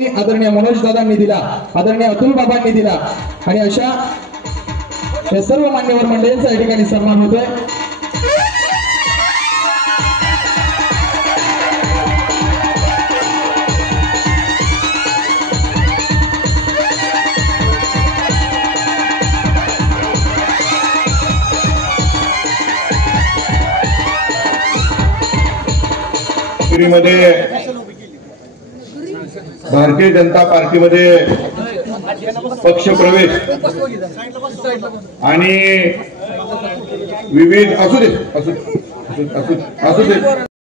आदरणीय मनोज दादांनी दिला, आदरणीय अतुल बाबांनी दिला आणि अशा या सर्व मान्यवर मंडळींचा या ठिकाणी सन्मान होतोय। मध्ये भारतीय जनता पार्टीमध्ये पक्ष प्रवेश आणि विविध असू दे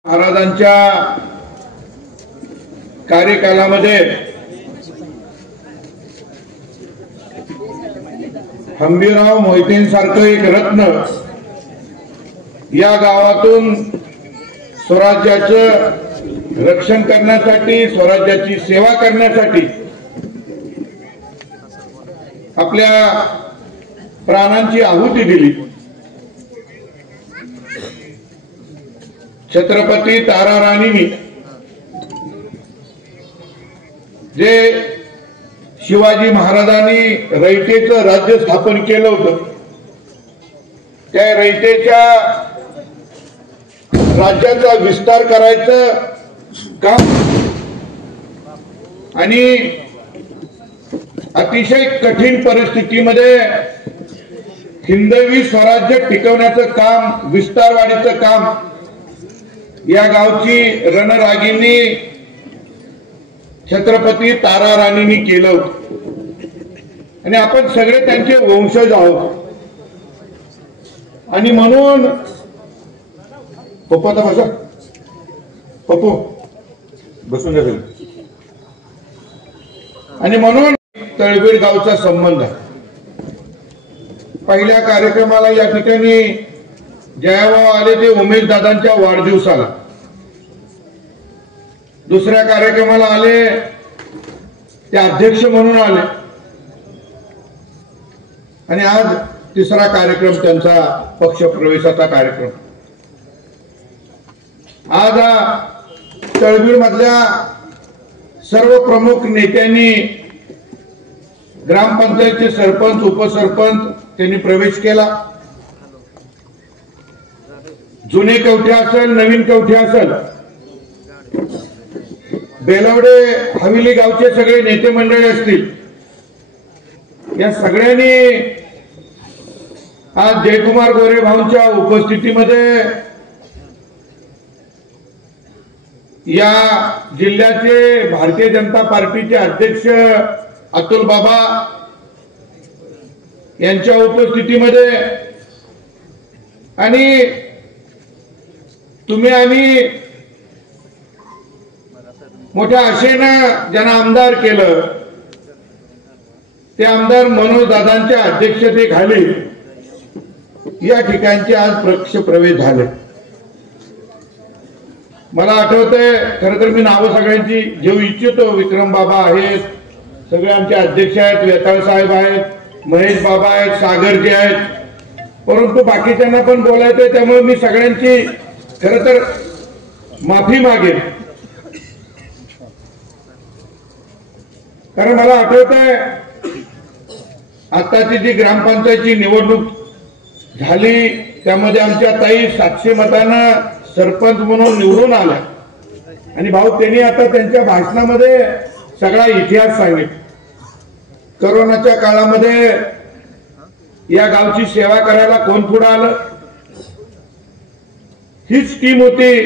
महाराजांच्या कार्यकालामध्ये हंबीरराव मोहितेंसारखं एक रत्न या गावातून स्वराज्याचं रक्षण करण्यासाठी, स्वराज्याची सेवा करण्यासाठी आपल्या प्राणांची आहुती दिली। छत्रपती तारा राणींनी जे शिवाजी महाराजांनी रयतेचं राज्य स्थापन केलं होतं, त्या रयतेच्या राज्याचा विस्तार करायचं काम आणि अतिशय कठीण परिस्थितीमध्ये हिंदवी स्वराज्य टिकवण्याचं काम, विस्तारवाढीचं काम या गावची रणरागिणी छत्रपती तारा राणींनी केलं होतं आणि आपण सगळे त्यांचे वंशज आहोत। आणि म्हणून पप्पू आता बसा, पप्पू बसून घ्या। आणि म्हणून तळबीड गावचा संबंध आहे। पहिल्या कार्यक्रमाला या ठिकाणी जयाभाऊ आले ते उमेश दादांच्या वाढदिवसाला, दुसऱ्या कार्यक्रमाला आले ते अध्यक्ष म्हणून आले आणि आज तिसरा कार्यक्रम त्यांचा पक्ष प्रवेशाचा कार्यक्रम। आज तळबीड मधल्या सर्व प्रमुख नेत्यांनी, ग्रामपंचायतचे सरपंच, उपसरपंच त्यांनी प्रवेश केला। जुने कवठे असेल, नवीन कवठे असेल, बेलवडे हवेली गावचे सगळे नेते मंडळी असतील, या सगळ्यांनी आज जयकुमार गोरे भाऊंच्या उपस्थितीमध्ये या जिल्ह्याचे भारतीय जनता पार्टीचे अध्यक्ष अतुल बाबा यांच्या उपस्थितीमध्ये आणि तुम्ही आम्ही मोठ्या आशेनं ज्यांना आमदार केलं ते आमदार मनोज दादांच्या अध्यक्षतेखाली या ठिकाणचे आज पक्ष प्रवेश झाले। मला आठवतंय, खरं तर मी नावं सगळ्यांची घेऊ इच्छितो। विक्रम बाबा आहेत, सगळे आमचे अध्यक्ष आहेत, वेताळ साहेब आहेत, महेश बाबा आहेत, सागरजी आहेत, परंतु बाकीच्यांना पण बोलायचंय त्यामुळे मी सगळ्यांची खरं तर माफी मागेन। कारण मला आठवतंय आताची जी ग्रामपंचायतची निवडणूक झाली त्यामध्ये आमच्या ताई 700 मतांना सरपंच म्हणून निवडून आल्या आणि भाऊ त्यांनी आता त्यांच्या भाषणामध्ये सगळा इतिहास सांगितला। कोरोनाच्या काळामध्ये या गावची सेवा करायला कोण पुढे आलं, हीच टीम होती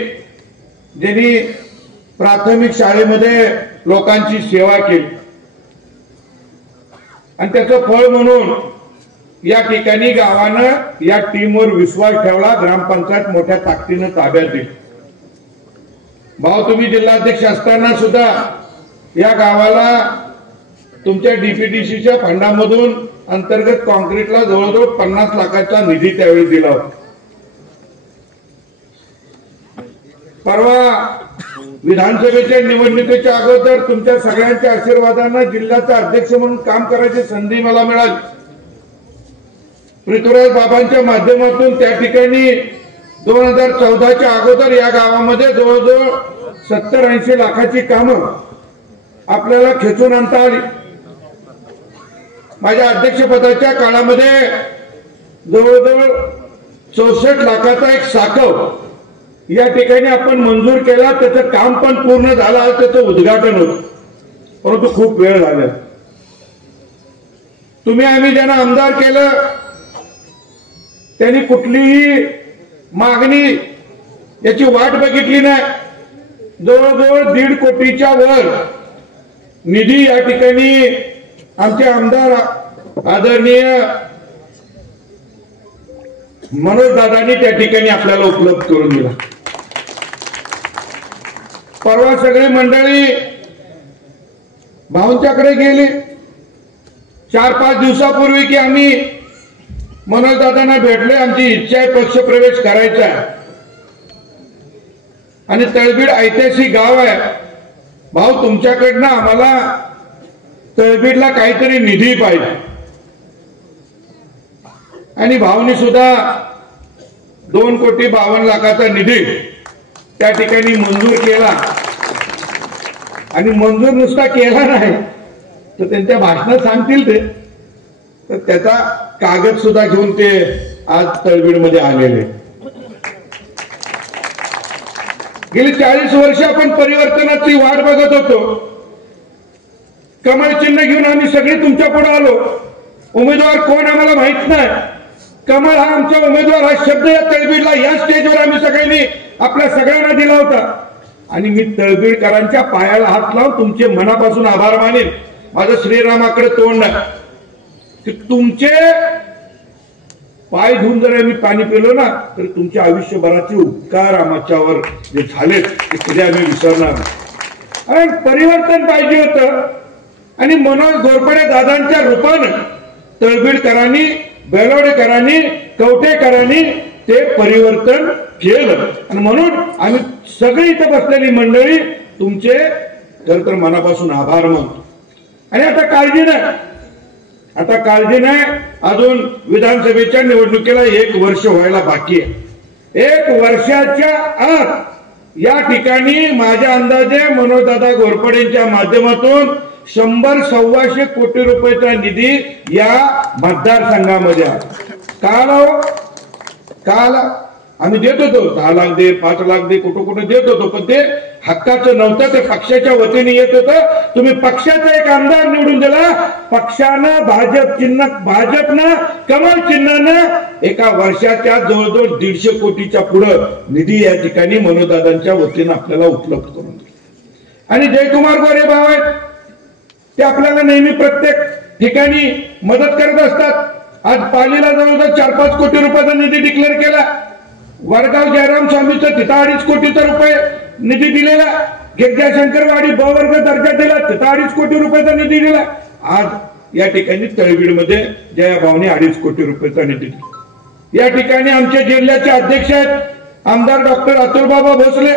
ज्यांनी प्राथमिक शाळेमध्ये लोकांची सेवा केली आणि त्याचं फळ म्हणून या ठिकाणी गावानं या टीमवर विश्वास ठेवला, ग्रामपंचायत मोठ्या ताकदीनं ताब्यात दिली। भाऊ तुम्ही जिल्हाध्यक्ष असताना सुद्धा या गावाला तुमच्या डीपीटीसीच्या फंडामधून अंतर्गत कॉन्क्रीटला जवळजवळ 50 लाखाचा निधी त्यावेळी दिला होता। परवा विधानसभेच्या निवडणुकीच्या अगोदर तुमच्या सगळ्यांच्या आशीर्वादाने जिल्ह्याचा अध्यक्ष म्हणून काम करायची संधी मला मिळाली। पृथ्वीराज बाबांच्या माध्यमातून त्या ठिकाणी 2014च्या अगोदर या गावामध्ये जवळजवळ 70-80 लाखाची कामं आपल्याला खेचून आणता आली. माझ्या अध्यक्षपदाच्या काळामध्ये जवळजवळ 64 लाखाचा एक साकव या ठिकाणी आपण मंजूर केला. त्याचं काम पण पूर्ण झालं, आज त्याचं उद्घाटन होतं, परंतु खूप वेळ झाला. तुम्ही आम्ही ज्यांना आमदार केलं त्यांनी कुठलीही मागणी याची वाट बघितली नाही. जवळजवळ 1.5 कोटीच्या वर निधी या ठिकाणी आमचे आमदार आदरणीय मनोज दादांनी त्या ठिकाणी आपल्याला उपलब्ध करून दिला. परवा सगळी मंडळी भाऊंच्याकडे गेली 4-5 दिवसापूर्वी की आम्ही मनोज दादांना भेटले. आमची इच्छा आहे पक्षप्रवेश करायचा आणि तळबीड ऐतिहासिक गाव आहे. भाऊ तुमच्याकडनं आम्हाला तळबीडला काहीतरी निधी पाहिजे. आणि भाऊनी सुद्धा 2,52,00,000चा निधी त्या ठिकाणी मंजूर केला. आणि मंजूर नुसता केला नाही तर त्यांच्या भाषणात सांगतील ते, तर त्याचा कागद सुद्धा घेऊन ते आज तळबीडमध्ये आलेले. गेली 40 वर्ष आपण परिवर्तनाची वाट बघत होतो. कमळ चिन्ह घेऊन आम्ही सगळे तुमच्या पुढे आलो. उमेदवार कोण आम्हाला माहित नाही. कमळ हा आमचा उमेदवार, हा शब्द या तळबीडला या स्टेजवर आम्ही सगळ्यांनी आपल्या सगळ्यांना दिला होता. आणि मी तळबीडकरांच्या पायाला हात लावून तुमचे मनापासून आभार मानेन. माझं श्रीरामाकडे तोंड नाही. तुमचे पाय धुवून जर आम्ही पाणी पिलो ना तर तुमच्या आयुष्यभराचे उपकार आमच्यावर जे झाले ते कधी आम्ही विसरणार नाही. आणि परिवर्तन पाहिजे होतं आणि मनोज घोरपडे दादांच्या रूपानं तळबीडकरांनी, बेलवडेकरांनी, कवठेकरांनी ते परिवर्तन केलं. आणि म्हणून आम्ही सगळी इथं बसलेली मंडळी तुमचे खरं तर मनापासून आभार मानतो. आणि आता काळजी नाही, आता काळजी नाही. अजून विधानसभेच्या निवडणुकीला 1 वर्ष व्हायला बाकी आहे. 1 वर्षाच्या आत या ठिकाणी माझ्या अंदाजे मनोजदादा घोरपडेंच्या माध्यमातून 100-125 कोटी रुपयाचा निधी या मतदारसंघामध्ये काल आम्ही देत होतो. 10 लाख दे, 5 लाख दे, कुठं देत होतो, पण ते हक्काचं नव्हतं, ते पक्षाच्या वतीने येत होतं. तुम्ही पक्षाचा एक आमदार निवडून दिला. पक्षानं भाजपनं कमळ चिन्हानं एका वर्षाच्या जवळजवळ 150 कोटीच्या पुढं निधी या ठिकाणी मनोजदादांच्या वतीनं आपल्याला उपलब्ध करून दिला. आणि जयकुमार गोरे भाऊ आहेत, ते आपल्याला नेहमी प्रत्येक ठिकाणी मदत करत असतात. आज पालीला जवळजवळ 4-5 कोटी रुपयाचा निधी डिक्लेअर केला. वडगाव जयराम स्वामीचं तिथं 2.5 कोटीचा रुपये निधी दिलेला. गिरजाशंकरवाडी ब वर्ग दर्जा दिला, तिथं 2.5 कोटी रुपयाचा निधी दिला. आज या ठिकाणी तळबीडमध्ये जयाभाऊने 2.5 कोटी रुपयाचा निधी दिला. या ठिकाणी आमच्या जिल्ह्याचे अध्यक्ष आहेत आमदार डॉक्टर अतुलबाबा भोसले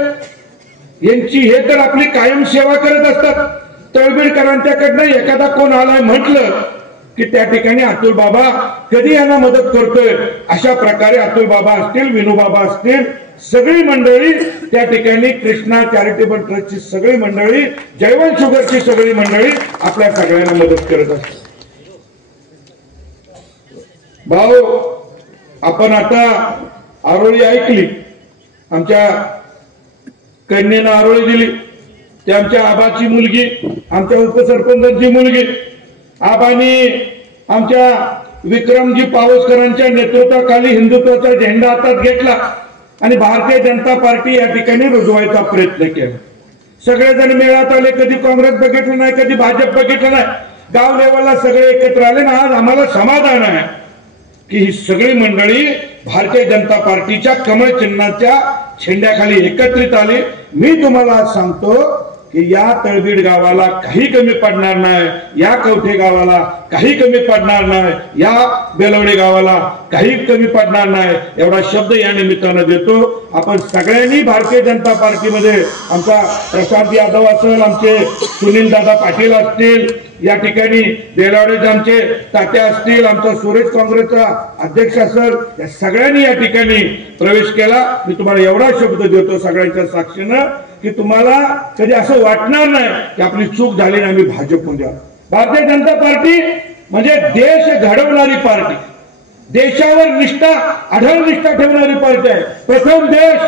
यांची, हे तर आपली कायम सेवा करत असतात. तळबीडकरांच्याकडनं एखादा कोण आलाय म्हटलं की त्या ठिकाणी अतुल बाबा कधी यांना मदत करतोय. अशा प्रकारे अतुल बाबा असतील, विनोबाबा असतील, सगळी मंडळी त्या ठिकाणी, कृष्णा चॅरिटेबल ट्रस्टची सगळी मंडळी, जयवंत शुगरची सगळी मंडळी आपल्या सगळ्यांना मदत करत असते. भाऊ, आपण आता आरोळी ऐकली, आमच्या कन्येनं आरोळी दिली. ते आमच्या आबाची मुलगी, आमच्या उपसरपंचांची मुलगी. आबानी आमच्या विक्रमजी पावसकरांच्या नेतृत्वाखाली हिंदुत्वाचा झेंडा हातात घेतला आणि भारतीय जनता पार्टी या ठिकाणी रुजवायचा प्रयत्न केला. सगळेजण मेळात आले. कधी काँग्रेस बघितलं नाही, कधी भाजप बघितलं नाही. गाव लेवलला सगळे एकत्र आले ना. आज आम्हाला समाधान आहे की ही सगळी मंडळी भारतीय जनता पार्टीच्या कमळ चिन्हाच्या झेंड्याखाली एकत्रित आली. मी तुम्हाला आज सांगतो की या तळबीड गावाला काही कमी पडणार नाही, या कवठे गावाला काही कमी पडणार नाही, या बेलवडे गावाला काही कमी पडणार नाही, एवढा शब्द या निमित्तानं देतो. आपण सगळ्यांनी भारतीय जनता पार्टीमध्ये, आमचा प्रशांत यादव असेल, आमचे सुनील दादा पाटील असतील, या ठिकाणी बेलवडे आमचे तात्या असतील, आमचा सुरेश काँग्रेसचा अध्यक्ष असेल, या सगळ्यांनी या ठिकाणी प्रवेश केला. मी तुम्हाला एवढा शब्द देतो सगळ्यांच्या साक्षीनं, की तुम्हाला कधी असं वाटणार नाही की आपली चूक झाली आणि आम्ही भाजपमध्ये आलो. भारतीय जनता पार्टी म्हणजे देश घडवणारी पार्टी, देशावर निष्ठा अढळ निष्ठा ठेवणारी पार्टी आहे. प्रथम देश,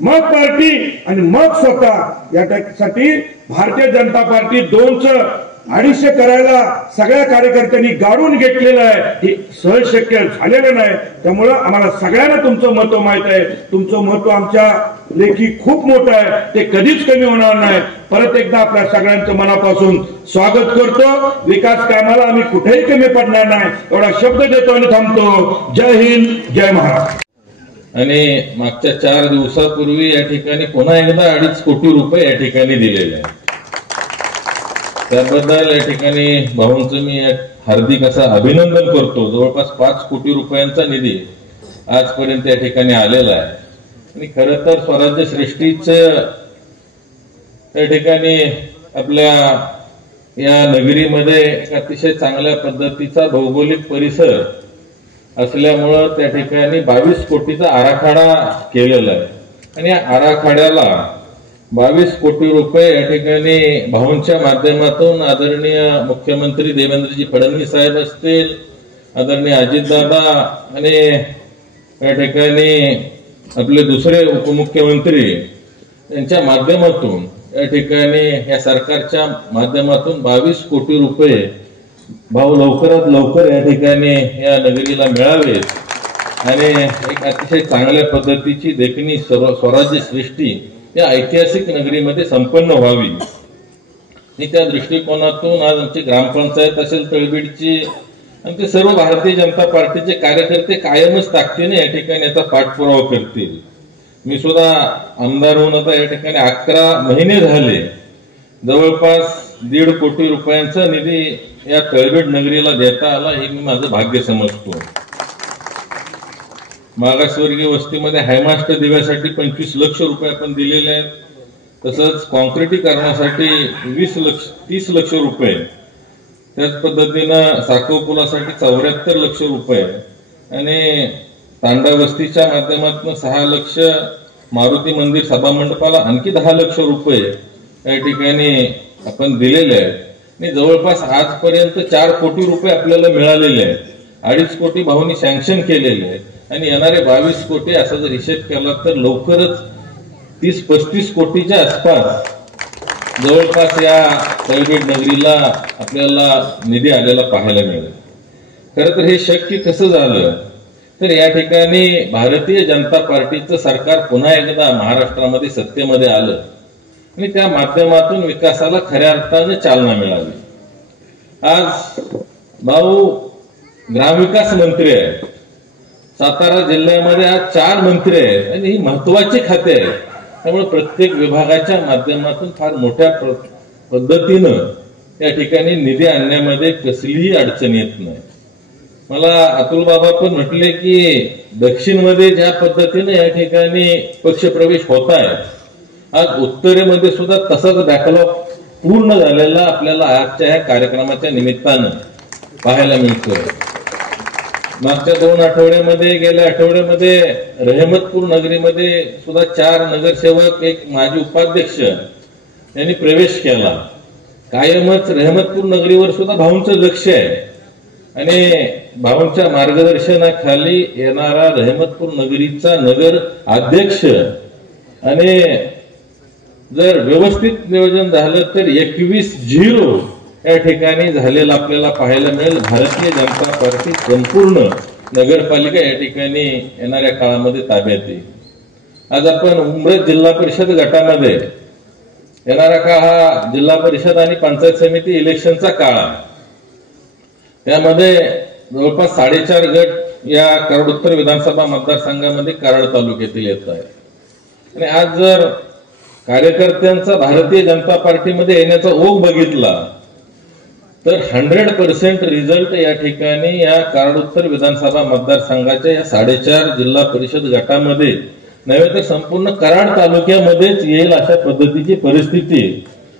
मग पार्टी आणि मग स्वतः. यासाठी भारतीय जनता पार्टी 2.5 करायला सगळ्या कार्यकर्त्यांनी गाडून घेतलेलं आहे. हे सहज शक्य झालेलं नाही. त्यामुळं आम्हाला सगळ्यांना तुमचं महत्व माहित आहे. तुमचं महत्व आमच्या लेखी खूप मोठं आहे, ते कधीच कमी होणार नाही. परत एकदा आपल्या सगळ्यांचं मनापासून स्वागत करतो. विकास कामाला आम्ही कुठेही कमी पडणार नाही एवढा शब्द देतो आणि थांबतो. जय हिंद, जय महाराष्ट्र. आणि मागच्या 4 दिवसापूर्वी या ठिकाणी पुन्हा एकदा 2.5 कोटी रुपये या ठिकाणी दिलेले आहेत. त्याबद्दल या ठिकाणी भाऊंचं मी हार्दिक असं अभिनंदन करतो. जवळपास 5 कोटी रुपयांचा निधी आजपर्यंत या ठिकाणी आलेला आहे. आणि खरं तर स्वराज्य सृष्टीचं या ठिकाणी आपल्या या नगरीमध्ये एक अतिशय चांगल्या पद्धतीचा भौगोलिक परिसर असल्यामुळं त्या ठिकाणी 22 कोटीचा आराखडा केलेला आहे. आणि या आराखड्याला 22 कोटी रुपये या ठिकाणी भाऊंच्या माध्यमातून आदरणीय मुख्यमंत्री देवेंद्रजी फडणवीस साहेब असतील, आदरणीय अजितदादा आणि या ठिकाणी आपले दुसरे उपमुख्यमंत्री यांच्या माध्यमातून या ठिकाणी या सरकारच्या माध्यमातून 22 कोटी रुपये भाऊ लवकरात लवकर या ठिकाणी या नगरीला मिळावेत आणि एक अतिशय चांगल्या पद्धतीची देखणी स्वराज्य सृष्टी या ऐतिहासिक नगरीमध्ये संपन्न व्हावी. आणि त्या दृष्टिकोनातून आज आमची ग्रामपंचायत असेल तळबीडची आणि ते सर्व भारतीय जनता पार्टीचे कार्यकर्ते कायमच ताकदीने या ठिकाणी याचा पाठपुरावा करतील. मी सुद्धा आमदार होऊन आता या ठिकाणी 11 महिने झाले. जवळपास 1.5 कोटी रुपयांचा निधी या तळबीड नगरीला देता आला हे मी माझं भाग्य समजतो. मागासवर्गीय वस्तीमध्ये हायमास्ट दिव्यासाठी 25 लक्ष रुपये आपण दिलेले आहेत. तसंच कॉन्क्रिटीकरणासाठी 30 लक्ष रुपये. त्याच पद्धतीनं साखव पुलासाठी 74 लक्ष रुपये आणि तांडा वस्तीच्या माध्यमातून 6 लक्ष, मारुती मंदिर सभामंडपाला आणखी 10 लक्ष रुपये या ठिकाणी आपण दिलेले आहेत. आणि जवळपास आजपर्यंत 4 कोटी रुपये आपल्याला मिळालेले आहेत. 2.5 कोटी भाऊंनी सँक्शन केलेले आहेत आणि येणारे 22 कोटी असा जर हिशेब केला तर लवकरच 30-35 कोटीच्या आसपास जवळपास या तळबीड नगरीला आपल्याला निधी आलेला पाहायला मिळेल. खरं तर हे शक्य कसं झालं तर या ठिकाणी भारतीय जनता पार्टीचं सरकार पुन्हा एकदा महाराष्ट्रामध्ये सत्तेमध्ये आलं आणि त्या माध्यमातून विकासाला खऱ्या अर्थाने चालना मिळाली. आज भाऊ ग्रामविकास मंत्री आहेत. सातारा जिल्ह्यामध्ये आज 4 मंत्री आहेत आणि ही महत्वाची खाते आहेत. त्यामुळे प्रत्येक विभागाच्या माध्यमातून फार मोठ्या पद्धतीनं या ठिकाणी निधी आणण्यामध्ये कसलीही अडचण येत नाही. मला अतुल बाबा पण म्हटले की दक्षिणमध्ये ज्या पद्धतीने या ठिकाणी पक्षप्रवेश होत आहे, आज उत्तरेमध्ये सुद्धा तसाच बॅकलॉग पूर्ण झालेला आपल्याला आजच्या या कार्यक्रमाच्या निमित्तानं पाहायला मिळतोय. मागच्या 2 आठवड्यामध्ये, गेल्या आठवड्यामध्ये रहमतपूर नगरीमध्ये सुद्धा 4 नगरसेवक, एक माजी उपाध्यक्ष यांनी प्रवेश केला. कायमच रहमतपूर नगरीवर सुद्धा भाऊंचं लक्ष आहे आणि भाऊंच्या मार्गदर्शनाखाली येणारा रहमतपूर नगरीचा नगर अध्यक्ष आणि जर व्यवस्थित नियोजन झालं तर 21-0 या ठिकाणी झालेलं आपल्याला पाहायला मिळेल. भारतीय जनता पार्टी संपूर्ण नगरपालिका या ठिकाणी येणाऱ्या काळामध्ये ताब्यात येईल. आज आपण उमरठ जिल्हा परिषद गटामध्ये येणारा काळ हा जिल्हा परिषद आणि पंचायत समिती इलेक्शनचा काळ आहे. त्यामध्ये जवळपास 4.5 गट या कराड उत्तर विधानसभा मतदारसंघामध्ये कराड तालुक्यातील येत आहेत. आणि आज जर कार्यकर्त्यांचा भारतीय जनता पार्टीमध्ये येण्याचा ओघ बघितला तर 100% रिझल्ट या ठिकाणी या कराड उत्तर विधानसभा मतदारसंघाच्या या 4.5 जिल्हा परिषद गटामध्ये नव्हे तर संपूर्ण कराड तालुक्यामध्येच येईल अशा पद्धतीची परिस्थिती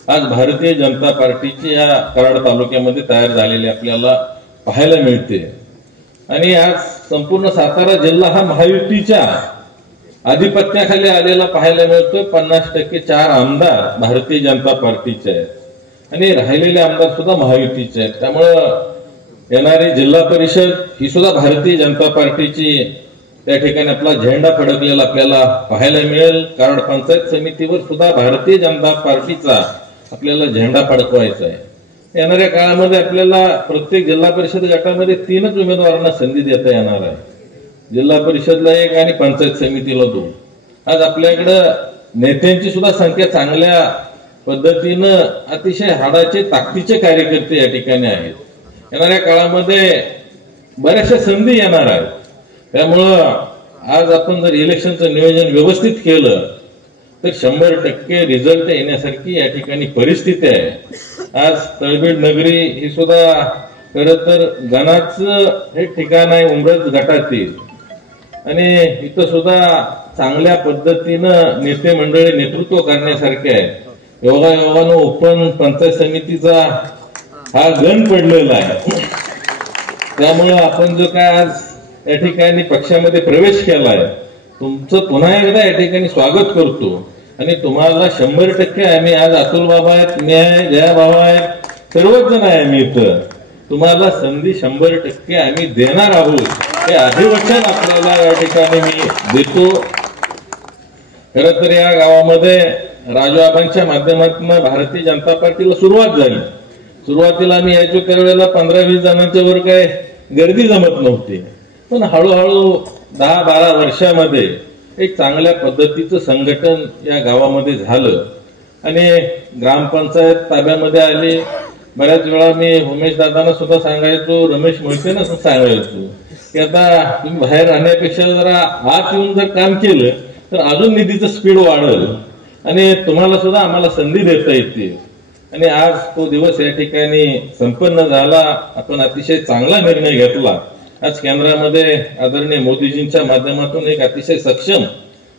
आज भारतीय जनता पार्टीची या कराड तालुक्यामध्ये तयार झालेली आपल्याला पाहायला मिळते. आणि आज संपूर्ण सातारा जिल्हा हा महायुतीच्या आधिपत्याखाली आलेला पाहायला मिळतोय. 50% 4 आमदार भारतीय जनता पार्टीचे आहेत आणि राहिलेले आमदार सुद्धा महायुतीचे आहेत. त्यामुळं येणारी जिल्हा परिषद ही सुद्धा भारतीय जनता पार्टीची त्या ठिकाणी आपला झेंडा फडकलेला आपल्याला पाहायला मिळेल. कराड पंचायत समितीवर सुद्धा भारतीय जनता पार्टीचा आपल्याला झेंडा फडकवायचा आहे. येणाऱ्या काळामध्ये आपल्याला प्रत्येक जिल्हा परिषद गटामध्ये 3च उमेदवारांना संधी देता येणार आहे. जिल्हा परिषदला 1 आणि पंचायत समितीला 2. आज आपल्याकडं नेत्यांची सुद्धा संख्या चांगल्या पद्धतीनं अतिशय हाडाचे ताकदीचे कार्यकर्ते या ठिकाणी आहेत. येणाऱ्या काळामध्ये बऱ्याचशा संधी येणार आहेत. त्यामुळं आज आपण जर इलेक्शनचं नियोजन व्यवस्थित केलं तर 100% रिझल्ट येण्यासारखी या ठिकाणी परिस्थिती आहे. आज तळबीड नगरी ही सुद्धा खरं तर गणाचं हे ठिकाण आहे उमरज गटातील आणि इथं सुद्धा चांगल्या पद्धतीनं नेते मंडळी नेतृत्व करण्यासारखे आहे. योगायोगानं ओपन पंचायत समितीचा हा गण पडलेला आहे. त्यामुळं आपण जो काय आज या ठिकाणी पक्षामध्ये प्रवेश केलाय तुमचं पुन्हा एकदा या ठिकाणी स्वागत करतो आणि तुम्हाला 100% आम्ही आज अतुल बाबा आहेत, मी आहे, जया बाबा आहेत, सर्वच जण आहे आम्ही इथं. तुम्हाला संधी 100% आम्ही देणार आहोत हे अभिवचन आपल्याला या ठिकाणी मी देतो. खरं तर या गावामध्ये राजूआबांच्या माध्यमातून भारतीय जनता पार्टीला सुरुवात झाली. सुरुवातीला आम्ही यायचो त्यावेळेला 15-20 जणांच्या वर काय गर्दी जमत नव्हती. पण हळूहळू 10-12 वर्षामध्ये एक चांगल्या पद्धतीचं संघटन या गावामध्ये झालं आणि ग्रामपंचायत ताब्यामध्ये आली. बऱ्याच वेळा मी उमेश दादांना सुद्धा सांगायचो, रमेश मोहितेंना सुद्धा सांगायचो की आता तुम्ही बाहेर राहण्यापेक्षा जरा आत येऊन जर काम केलं तर अजून निधीचं स्पीड वाढेल आणि तुम्हाला सुद्धा आम्हाला संधी देता येते. आणि आज तो दिवस या ठिकाणी संपन्न झाला. आपण अतिशय चांगला निर्णय घेतला. आज केंद्रामध्ये आदरणीय मोदीजींच्या माध्यमातून एक अतिशय सक्षम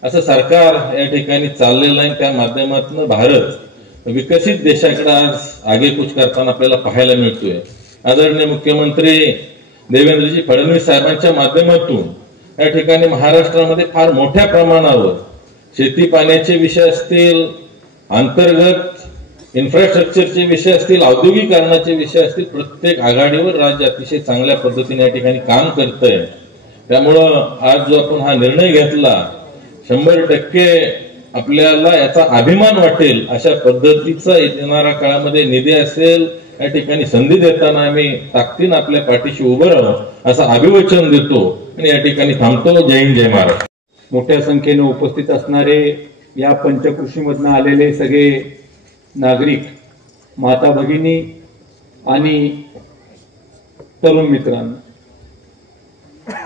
असं सरकार या ठिकाणी चाललेलं आहे. त्या माध्यमातून भारत विकसित देशाकडे आज आगेकूच करताना आपल्याला पाहायला मिळतोय. आदरणीय मुख्यमंत्री देवेंद्रजी फडणवीस साहेबांच्या माध्यमातून या ठिकाणी महाराष्ट्रामध्ये फार मोठ्या प्रमाणावर शेती पाण्याचे विषय असतील, अंतर्गत इन्फ्रास्ट्रक्चरचे विषय असतील, औद्योगिकरणाचे विषय असतील, प्रत्येक आघाडीवर राज्य अतिशय चांगल्या पद्धतीने या ठिकाणी काम करतंय. त्यामुळं आज जो आपण हा निर्णय घेतला 100% आपल्याला याचा अभिमान वाटेल अशा पद्धतीचा येणाऱ्या काळामध्ये निधी असेल या ठिकाणी संधी देताना आम्ही ताकदीनं आपल्या पाठीशी उभं राहू असं अभिवचन देतो आणि या ठिकाणी थांबतो. जय हिंद, जय महाराष्ट्र. मोठ्या संख्येने उपस्थित असणारे या पंचकृषीमधनं आलेले सगळे नागरिक, माता भगिनी आणि तरुण मित्रांनो,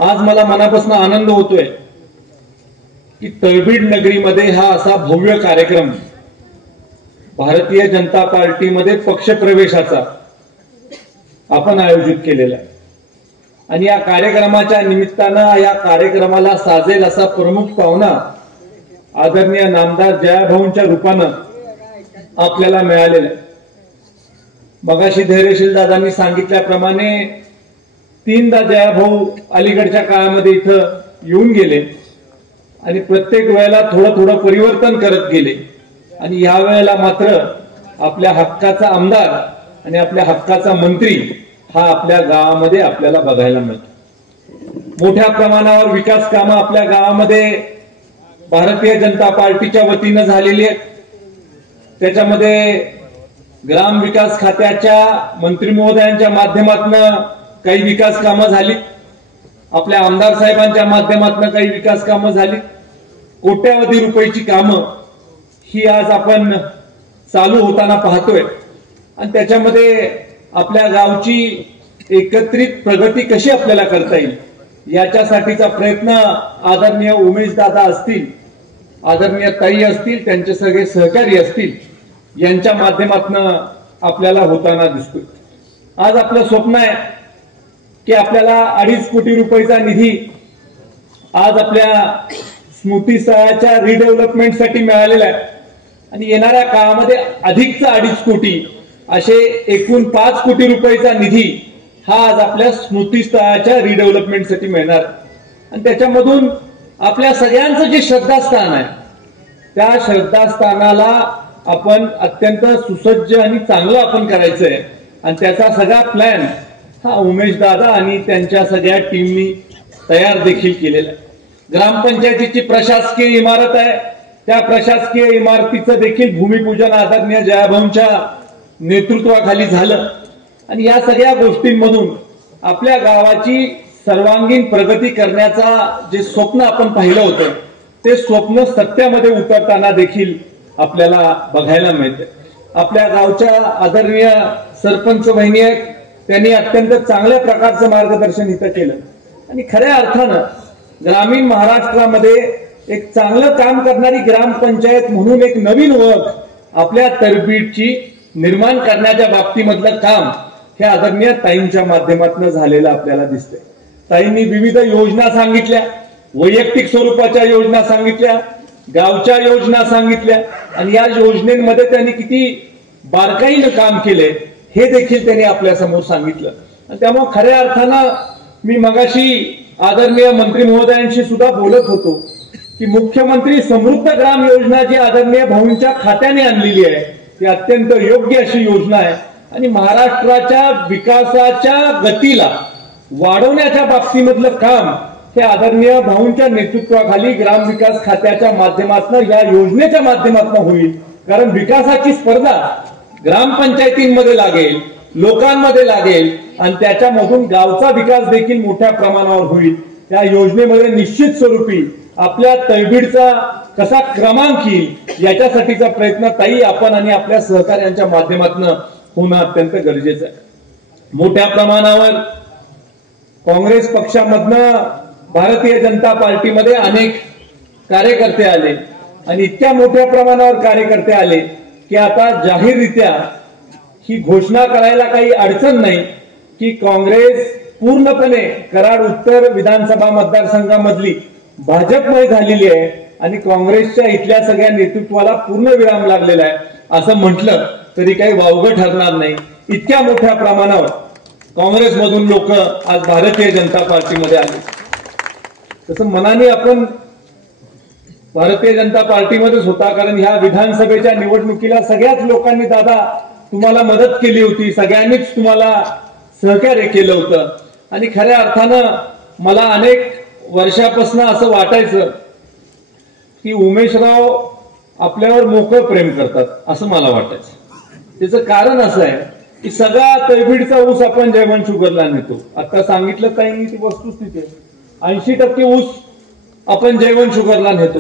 आज मला मनापासून आनंद होतोय की तळबीड नगरीमध्ये हा असा भव्य कार्यक्रम भारतीय जनता पार्टीमध्ये पक्षप्रवेशाचा आपण आयोजित केलेला आहे. आणि या कार्यक्रमाच्या निमित्तानं या कार्यक्रमाला साजेल असा प्रमुख पाहुणा आदरणीय नामदार जयाभाऊंच्या रूपानं आपल्याला मिळालेला आहे. मगाशी धैर्यशील दादांनी सांगितल्याप्रमाणे 3दा जयाभाऊ अलीकडच्या काळामध्ये इथं येऊन गेले आणि प्रत्येक वेळेला थोडं थोडं परिवर्तन करत गेले आणि या वेळेला मात्र आपल्या हक्काचा आमदार आणि आपल्या हक्काचा मंत्री हा आपल्या गावामध्ये आपल्याला बघायला मिळतो. मोठ्या प्रमाणावर विकास कामं आपल्या गावामध्ये भारतीय जनता पार्टीच्या वतीनं झालेली आहेत. त्याच्यामध्ये ग्राम विकास खात्याच्या मंत्री महोदयांच्या माध्यमातून काही विकास कामं झाली, आपल्या आमदार साहेबांच्या माध्यमातून काही विकास कामं झाली. कोट्यावधी रुपयाची कामं ही आज आपण चालू होताना पाहतोय आणि त्याच्यामध्ये आपल्या गावची एकत्रित प्रगती कशी आपल्याला करता येईल याच्यासाठीचा प्रयत्न आदरणीय उमेश दादा असतील, आदरणीय ताई असतील, त्यांचे सगळे सहकारी असतील, यांच्या माध्यमातून आपल्याला होताना दिसतोय. आज आपलं स्वप्न आहे की आपल्याला 2.5 कोटी रुपयाचा निधी आज आपल्या स्मृतीस्थळाच्या रिडेव्हलपमेंटसाठी मिळालेला आहे आणि येणाऱ्या काळामध्ये अधिकचा 2.5 कोटी असे एकूण 5 कोटी रुपयाचा निधी हा आज आपल्या स्मृतीस्थळाच्या रिडेव्हलपमेंटसाठी मिळणार आणि त्याच्यामधून आपल्या सगळ्यांचं जे श्रद्धास्थान आहे त्या श्रद्धास्थानाला आपण अत्यंत सुसज्ज आणि चांगलं आपण करायचंय आणि त्याचा सगळा प्लॅन हा उमेश दादा आणि त्यांच्या सगळ्या टीमनी तयार देखील केलेला आहे. ग्रामपंचायतीची प्रशासकीय इमारत आहे, त्या प्रशासकीय इमारतीचं देखील भूमिपूजन आदरणीय जयाभाऊंच्या नेतृत्वाखाली झालं आणि या सगळ्या गोष्टींमधून आपल्या गावाची सर्वांगीण प्रगती करण्याचा जे स्वप्न आपण पाहिलं होतं ते स्वप्न सत्यामध्ये उतरताना देखील आपल्याला बघायला मिळते. आपल्या गावच्या आदरणीय सरपंच बहिणी आहेत, त्यांनी अत्यंत चांगल्या प्रकारचं मार्गदर्शन इथं केलं आणि खऱ्या अर्थानं ग्रामीण महाराष्ट्रामध्ये एक चांगलं काम करणारी ग्रामपंचायत म्हणून एक नवीन ओळख आपल्या तरबीडची निर्माण करण्याच्या बाबतीमधलं काम हे आदरणीय ताईंच्या माध्यमातून झालेलं आपल्याला दिसतंय. ताईंनी विविध योजना सांगितल्या, वैयक्तिक स्वरूपाच्या योजना सांगितल्या, गावच्या योजना सांगितल्या आणि या योजनेमध्ये त्यांनी किती बारकाईनं काम केले हे देखील त्यांनी आपल्या समोर सांगितलं. आणि त्यामुळे खऱ्या अर्थानं मी मगाशी आदरणीय मंत्री महोदयांशी सुद्धा बोलत होतो की मुख्यमंत्री समृद्ध ग्राम योजना जी आदरणीय भाऊंच्या खात्याने आणलेली आहे ती अत्यंत योग्य अशी योजना आहे आणि महाराष्ट्राच्या विकासाच्या गतीला वाढवण्याच्या बाबतीमधलं काम हे आदरणीय भाऊंच्या नेतृत्वाखाली ग्रामविकास खात्याच्या माध्यमातून या योजनेच्या माध्यमातून होईल. कारण विकासाची स्पर्धा ग्रामपंचायतींमध्ये लागेल, लोकांमध्ये लागेल आणि त्याच्यामधून गावचा विकास देखील मोठ्या प्रमाणावर होईल. या योजनेमध्ये निश्चित स्वरूपी आपल्या तळबीडचा कसा क्रमांक येईल याच्यासाठीचा प्रयत्न ताई आपण आणि आपल्या सहकार्यांच्या माध्यमातून होणं अत्यंत गरजेचं आहे. मोठ्या प्रमाणावर काँग्रेस पक्षामधनं भारतीय जनता पार्टीमध्ये अनेक कार्यकर्ते आले आणि इतक्या मोठ्या प्रमाणावर कार्यकर्ते आले की आता जाहीररित्या ही घोषणा करायला काही अडचण नाही की काँग्रेस पूर्णपणे कराड उत्तर विधानसभा मतदारसंघामधली भाजपमय झालेली आहे आणि काँग्रेसच्या इथल्या सगळ्या नेतृत्वाला पूर्ण विराम लागलेला आहे असं म्हटलं तरी काही वावगं ठरणार नाही. इतक्या मोठ्या प्रमाणावर काँग्रेसमधून लोक आज भारतीय जनता पार्टीमध्ये आले. तसं मनाने आपण भारतीय जनता पार्टीमध्येच होता कारण ह्या विधानसभेच्या निवडणुकीला सगळ्याच लोकांनी दादा तुम्हाला मदत केली होती, सगळ्यांनीच तुम्हाला सहकार्य केलं होतं आणि खऱ्या अर्थानं मला अनेक वर्षापासून असं वाटायचं की उमेशराव आपल्यावर मोकळं प्रेम करतात असं मला वाटायचं. त्याचं कारण असं आहे की सगळा तळबीडचा ऊस आपण जयवंत शुगरला नेतो. आता सांगितलं काही ती वस्तुस्थिती आहे, 80% ऊस आपण जयवंत शुगरला नेतो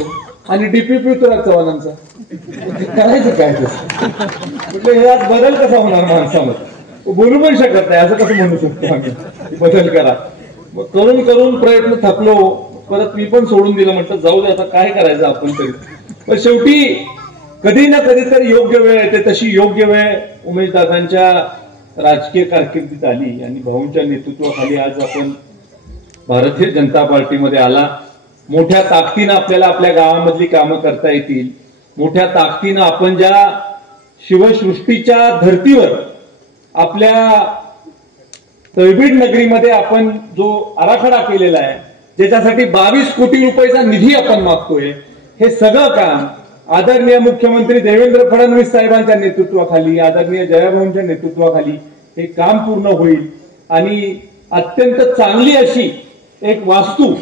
आणि डीपीपी तुला चव्हाणांचा करायचं काय तसं म्हटलं हे आज बदल कसा होणार माणसामध्ये बोलू पण शकत नाही असं कसं म्हणू शकतो आम्ही बदल करा. मग करून करून प्रयत्न थकलो, परत मी पण सोडून दिलं, म्हटलं जाऊ दे आता काय करायचं आपण तरी. पण शेवटी कधी ना कधी तरी योग्य वेळ येते, तशी योग्य वेळ उमेशदादांच्या राजकीय कारकिर्दीत आली आणि भाऊंच्या नेतृत्वाखाली आज आपण भारतीय जनता पार्टीमध्ये आला. मोठ्या ताकदीनं आपल्याला आपल्या गावामधली कामं करता येतील. मोठ्या ताकदीनं आपण ज्या शिवसृष्टीच्या धर्तीवर आपल्या तळबीड नगरीमध्ये आपण जो आराखडा केलेला आहे ज्याच्यासाठी 22 कोटी रुपयाचा निधी आपण मागतोय, हे सगळं काम आदरणीय मुख्यमंत्री देवेंद्र फडणवीस साहेबांच्या नेतृत्वाखाली, आदरणीय जयाभाऊंच्या नेतृत्वाखाली हे काम पूर्ण होईल आणि अत्यंत चांगली अशी एक वास्तू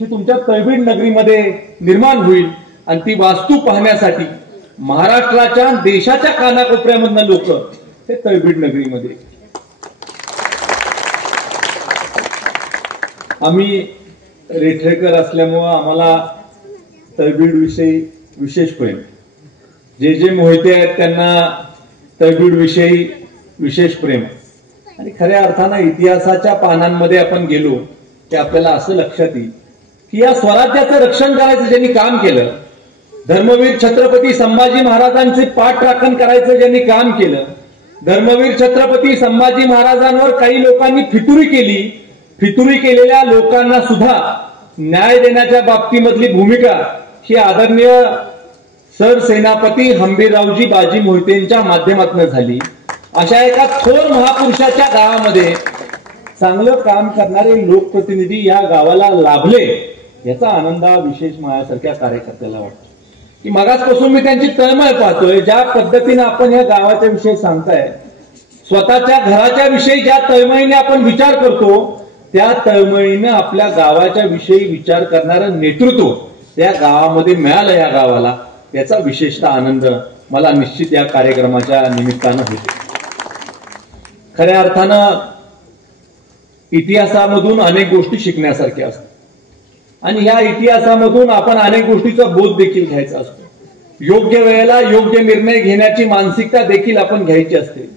ही तुमच्या तळबीड नगरीमध्ये निर्माण होईल आणि ती वास्तू पाहण्यासाठी महाराष्ट्राच्या देशाच्या कानाकोपऱ्यामधनं लोक हे तळबीड नगरीमध्ये. आम्ही रेठरेकर असल्यामुळं आम्हाला तळबीड विषयी विशेष प्रेम. जे मोहिते आहेत त्यांना तळबीड विषयी विशेष प्रेम आणि खऱ्या अर्थानं इतिहासाच्या पानांमध्ये आपण गेलो की आपल्याला असं लक्षात येईल की या स्वराज्याचं रक्षण करायचं ज्यांनी काम केलं, धर्मवीर छत्रपती संभाजी महाराजांचे पाठराखण करायचं ज्यांनी काम केलं, धर्मवीर छत्रपती संभाजी महाराजांवर काही लोकांनी फितुरी केली, फितुरी केलेल्या लोकांना सुद्धा न्याय देण्याच्या बाबतीमधली भूमिका ही आदरणीय सरसेनापती हंबीररावजी बाजी मोहितेंच्या माध्यमातून झाली. अशा एका थोर महापुरुषाच्या गावामध्ये चांगलं काम करणारे लोकप्रतिनिधी या गावाला लाभले याचा आनंद विशेष माझ्यासारख्या कार्यकर्त्याला वाटतो की मगाचपासून मी त्यांची तळमळ पाहतोय. ज्या पद्धतीने आपण या गावाच्या विषयी सांगताय, स्वतःच्या घराच्या विषयी ज्या तळमळीने आपण विचार करतो, त्या तळमळीनं आपल्या गावाच्या विषयी विचार करणारं नेतृत्व त्या गावामध्ये मिळालं या गावाला, याचा विशेषतः आनंद मला निश्चित या कार्यक्रमाच्या निमित्तानं होतो. खऱ्या अर्थानं इतिहासामधून अनेक गोष्टी शिकण्यासारख्या असतात आणि या इतिहासामधून आपण अनेक गोष्टीचा बोध देखील घ्यायचा असतो. योग्य वेळेला योग्य निर्णय घेण्याची मानसिकता देखील आपण घ्यायची असते.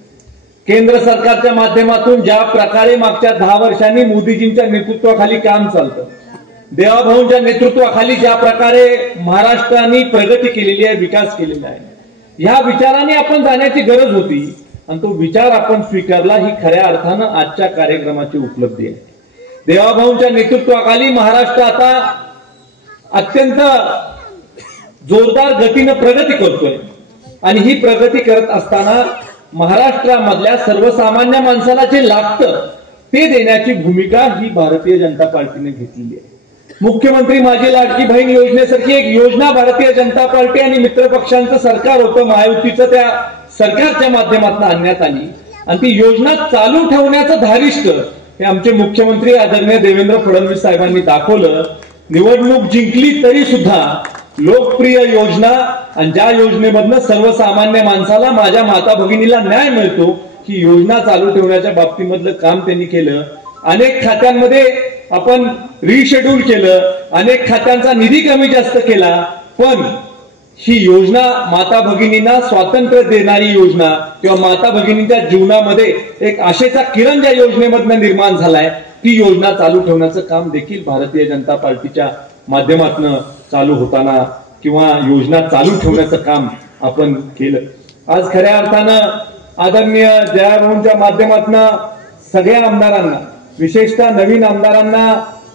केंद्र सरकारच्या माध्यमातून ज्या प्रकारे मागच्या 10 वर्षांनी मोदीजींच्या नेतृत्वाखाली काम चालतं, देवाभाऊंच्या नेतृत्वाखाली ज्या प्रकारे महाराष्ट्राने प्रगती केलेली आहे, विकास केलेला आहे, ह्या विचाराने आपण जाण्याची गरज होती आणि तो विचार आपण स्वीकारला. ही खऱ्या अर्थानं आजच्या कार्यक्रमाची उपलब्धी आहे. देवाभाऊंच्या नेतृत्वाखाली महाराष्ट्र आता अत्यंत जोरदार गतीनं प्रगती करतोय आणि ही प्रगती करत असताना महाराष्ट्रामधल्या सर्वसामान्य माणसाला जे लागतं ते देण्याची भूमिका ही भारतीय जनता पार्टीने घेतलेली आहे. मुख्यमंत्री माझी लाडकी बहीण योजनेसारखी एक योजना भारतीय जनता पार्टी आणि मित्र पक्षांचं सरकार होतं, महायुतीचं, त्या सरकारच्या माध्यमातून आणण्यात आली आणि ती योजना चालू ठेवण्याचं धारिष्ट हे आमचे मुख्यमंत्री आदरणीय देवेंद्र फडणवीस साहेबांनी दाखवलं. निवडणूक जिंकली तरी सुद्धा लोकप्रिय योजना आणि ज्या योजनेमधनं सर्वसामान्य माणसाला, माझ्या माता भगिनीला न्याय मिळतो, ही योजना चालू ठेवण्याच्या बाबतीमधलं काम त्यांनी केलं. अनेक खात्यांमध्ये आपण रिशेड्यूल केलं, अनेक खात्यांचा निधी कमी जास्त केला, पण ही योजना माता भगिनींना स्वातंत्र्य देणारी योजना किंवा माता भगिनींच्या जीवनामध्ये एक आशेचा किरण ज्या योजनेमधनं निर्माण झालाय, ती योजना चालू ठेवण्याचं काम देखील भारतीय जनता पार्टीच्या माध्यमातून चालू होताना किंवा योजना चालू ठेवण्याचं काम आपण केलं. आज खऱ्या अर्थानं आदरणीय जयाभाऊंच्या माध्यमातून सगळ्या आमदारांना, विशेषतः नवीन आमदारांना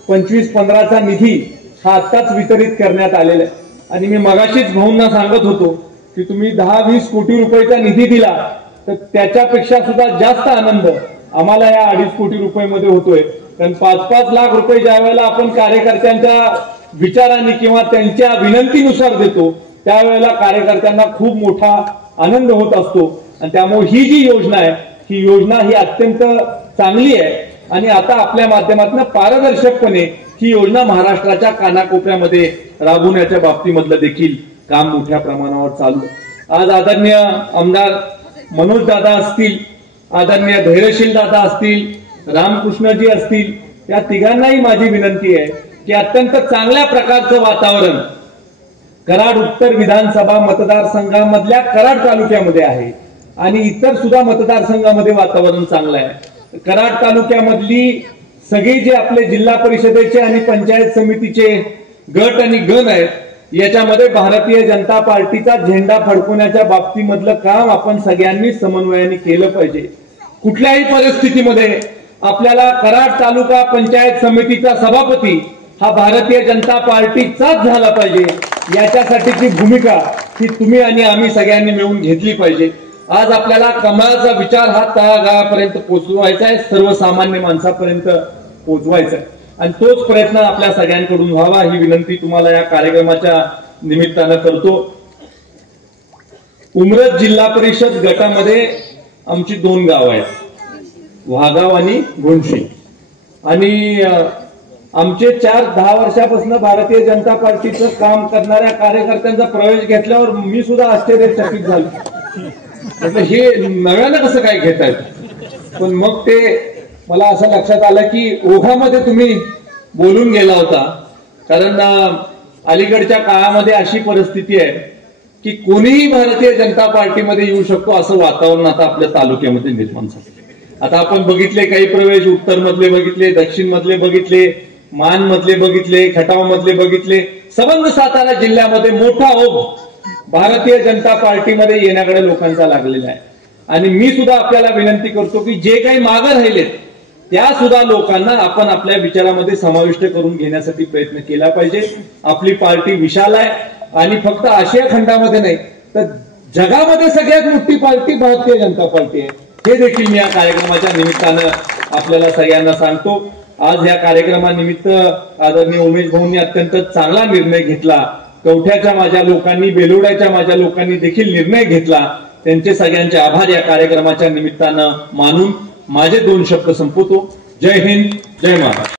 25-15चा निधी हा आत्ताच वितरित करण्यात आलेला आहे आणि मी मगाशीच भाऊंना सांगत होतो की तुम्ही 10-20 कोटी रुपयाचा निधी दिला तर त्याच्यापेक्षा सुद्धा जास्त आनंद आम्हाला या 2.5 कोटी रुपयामध्ये होतोय. कारण 5-5 लाख रुपये ज्या वेळेला आपण कार्यकर्त्यांच्या विचारांनी किंवा त्यांच्या विनंतीनुसार देतो, त्यावेळेला कार्यकर्त्यांना खूप मोठा आनंद होत असतो आणि त्यामुळे ही जी योजना आहे, ही योजना ही अत्यंत चांगली आहे आणि आता आपल्या माध्यमातून पारदर्शकपणे ही योजना महाराष्ट्राच्या कानाकोपऱ्यामध्ये राबवण्याच्या बाबतीमधलं देखील काम मोठ्या प्रमाणावर चालू. आज आदरणीय आमदार मनोज दादा असतील, आदरणीय धैर्यशील दादा असतील, रामकृष्णजी असतील, या तिघांनाही माझी विनंती आहे की अत्यंत चांगल्या प्रकारचं वातावरण कराड उत्तर विधानसभा मतदारसंघामधल्या कराड तालुक्यामध्ये आहे आणि इतर सुद्धा मतदारसंघामध्ये वातावरण चांगलं आहे. कराड तालुक्यामधली सगळे जे आपले जिल्हा परिषदेचे आणि पंचायत समितीचे गट आणि गण आहेत, याच्यामध्ये भारतीय जनता पार्टीचा झेंडा फडकवण्याच्या बाबतीमधलं काम आपण सगळ्यांनी समन्वयाने केलं पाहिजे. कुठल्याही परिस्थितीमध्ये आपल्याला कराड तालुका पंचायत समितीचा सभापती हा भारतीय जनता पार्टीचाच झाला पाहिजे, याच्यासाठीची भूमिका ही तुम्ही आणि आम्ही सगळ्यांनी मिळून घेतली पाहिजे. आज आपल्याला कमळाचा विचार हा तळागाळापर्यंत पोहोचवायचा आहे, सर्वसामान्य माणसापर्यंत पोहोचवायचा आहे आणि तोच प्रयत्न आपल्या सगळ्यांकडून व्हावा ही विनंती तुम्हाला या कार्यक्रमाच्या निमित्तानं करतो. उमरत जिल्हा परिषद गटामध्ये आमची 2 गाव आहेत, वाघाव आणि घोणशी, आणि आमचे 4-10 वर्षापासून भारतीय जनता पार्टीचं काम करणाऱ्या कार्यकर्त्यांचा प्रवेश घेतल्यावर मी सुद्धा आश्चर्यचकित झालो. म्हटलं हे नव्यानं कसं काय घेतायत, पण मग ते मला असं लक्षात आलं की ओघामध्ये तुम्ही बोलून गेला होता. कारण अलीकडच्या काळामध्ये अशी परिस्थिती आहे की कोणीही भारतीय जनता पार्टीमध्ये येऊ शकतो असं वातावरण आता आपल्या तालुक्यामध्ये निर्माण झालं. आता आपण बघितले काही प्रवेश उत्तर मधले बघितले, दक्षिण मधले बघितले, मान मधले बघितले, खटाव मधले बघितले, संबंध सातारा जिल्ह्यामध्ये मोठा ओघ भारतीय जनता पार्टीमध्ये येण्याकडे लोकांचा लागलेला आहे. आणि मी सुद्धा आपल्याला विनंती करतो की जे काही मागे राहिलेत त्या सुद्धा लोकांना आपण आपल्या विचारामध्ये समाविष्ट करून घेण्यासाठी प्रयत्न केला पाहिजे. आपली पार्टी विशाल आहे आणि फक्त आशिया खंडामध्ये नाही तर जगामध्ये सगळ्यात मोठी पार्टी भारतीय जनता पार्टी आहे, हे देखील मी या कार्यक्रमाच्या निमित्तानं आपल्याला सगळ्यांना सांगतो. आज या कार्यक्रमानिमित्त आदरणीय उमेश भाऊंनी अत्यंत चांगला निर्णय घेतला. कवठ्याच्या माझ्या लोकांनी, बेलोड्याच्या माझ्या लोकांनी देखील निर्णय घेतला. त्यांचे सगळ्यांचे आभार या कार्यक्रमाच्या निमित्तानं मानून माझे 2 शब्द संपवतो. जय हिंद, जय महाराष्ट्र.